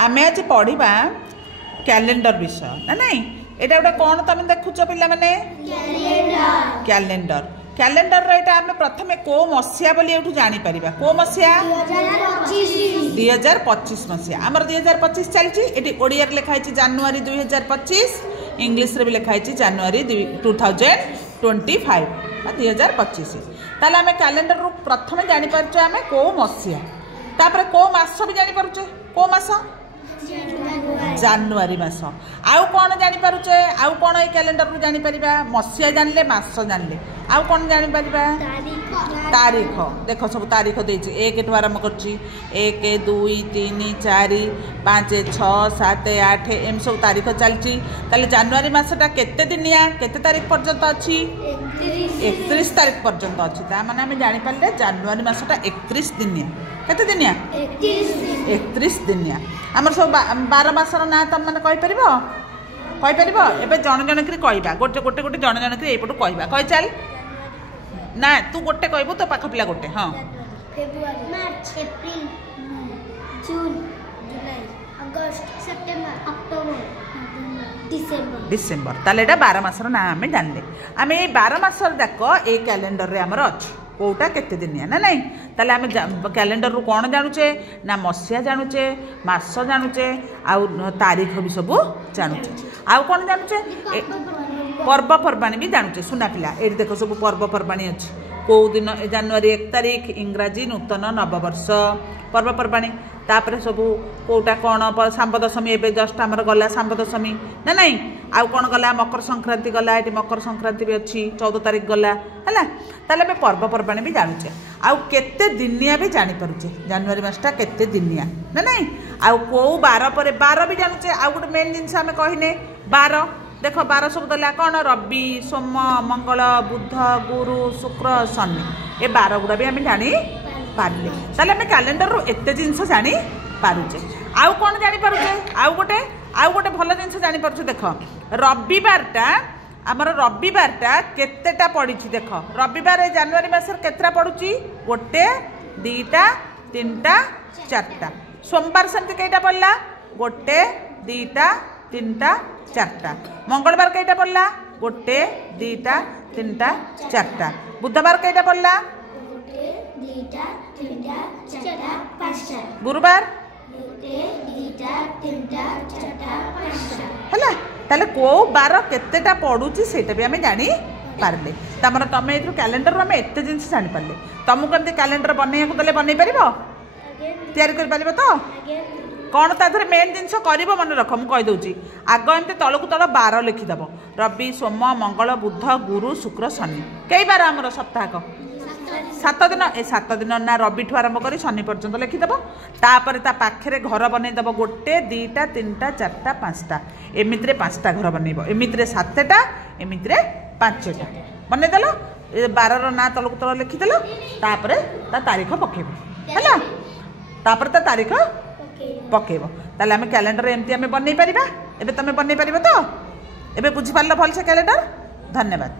आम आज पढ़ा कैलेंडर विषय ना नहीं एटा गोटे कौन तुम देखुच पिला माने कैलेंडर कैलेंडर एटा आम प्रथम को मसीहा बोली एठू जानी परिबा को मसीहा 2025 मसीहा आमर 2025 चलची एटी ओडिया रे लिखा है जनवरी 2025 इंग्लिश रे भी लिखा है जनवरी 2025 2025 ताले आम कैलेंडर रु प्रथम जानी परछे आम को मसीहा तापर को मास भी जानी परछे को मास जनवरी मास आउ कौन जानी पारुचे आउ कौन ए कैलेंडर रु जानी परिबा मसीहा जानले मास जानले आउ कौन जानी परिबा तारीख देखो सब तारीख देछि 1 टू आरंभ करछि 1 2 3 4 5 6 7 8 एम सब तारीख चलछि ताले जनवरी मासटा केते दिनिया केते तारीख पर्यंत अछि 31 तारीख पर्यंत अछि ता माने हम जानि पाले जनवरी मासटा 31 दिनिया केते दिनिया 31 दिनिया हमर सब 12 मासर ना तुम माने कहि परिबो एबे जण जण करी कहबा गोटे गोटे गोटे जण जण करी एपटू कहबा कहि चल ना तू गोटे कहबो तो पाख पिला गोटे हां फेब्रुआरी मार्च अप्रैल जून जुलाई अगस्त सितंबर अक्टोबर डिसेंबर ताले एटा 12 मासर ना हमें जानले हमें ए 12 मासर जाक ए कैलेंडर रे हमर अछि कोटा केते दिनिया ना नहीं ताले हमें कैलेंडर रु कोन जानुचे ना मसिया जानुचे मास जानुचे आ तारीख भी सब जानुचे आ कोन जानुचे पर्व पर्वाणी भी जानुचे सुना पिला ए देखो सब पर्व पर्वाणी अछि को दिन जनवरी 1 तारीख इंग्राजी नूतन नववर्ष पर्व पर्वाणी तापर सब कोटा कौन सांब दशमी एवं जस्ट आमर गला सांब दशमी ना नहीं आउ कौन गला मकर संक्रांति गला ये मकर संक्रांति भी अच्छी 14 तारीख गला है ताले आम पर्वपर्वाणी भी जानुचे आउ केते दिनिया भी जानी पारुचे जनवरी मासटा केते दिनिया ना नहीं आउ को 12 पर 12 भी जानुचे आउ गोटे मेन जिनस आम कहने 12 देख 12 सब दला कौन रवि सोम मंगल बुध गुरु शुक्र शनि ये 12 गुड़ा भी आम जानी पारे ताले आम कैलेंडर रु एते जिनस जानी पारुचे आउ कौन जानी पारुचे आउ गोटे भल जिनस जानी पारुचे देख रविवारटा आमर रविवारटा केतेटा पड़ी देख रविवार जनवरी मासर केतरा पड़ुची गोटे दीटा तीनटा चारटा सोमवार सेमती कईटा पड़ला गोटे दीटा तीनटा चारटा मंगलवार कईटा पड़ला गोटे दीटा तीनटा चारटा बुधवार कईटा पड़ला गुरुवार है ताले को 12 केतेटा पड़ुची सेटा भी आमे जानी पारले तमरा तमे एथु कैलेंडर आमे एते जिंस जानी पारले तमु केमते कैलेंडर बनेया को दले बनै परिबो तयारी कर परिबो तो कौन ताधर मेन जिनस करिबो मन रख मु कहि दउची आग एमते तळकु तळ 12 लिखि दबो रवि सोम मंगल बुध गुरु शुक्र शनि कई बार हमर सप्ताहक 7 दिन ए 7 दिन ना रवि ठू आरंभ करी शनि पर्यंत लिखिदेव तापर ता पाखे घर बनईदेव गोटे दीटा तीनटा चारटा पाँचटा एमितिरे 5टा घर बनइब एमितिरे 7टा एमितिरे 5टा बनईदेल 12 ना तलक तल लिखिदेल तापर ता तारीख पकेब है तापर ता तारीख पकेब ताले आम कैलेंडर एमती आम बनई पारिबा एबे तमे बनई पारिबो तो एबे बुझी पारलो भल से कैलेंडर धन्यवाद।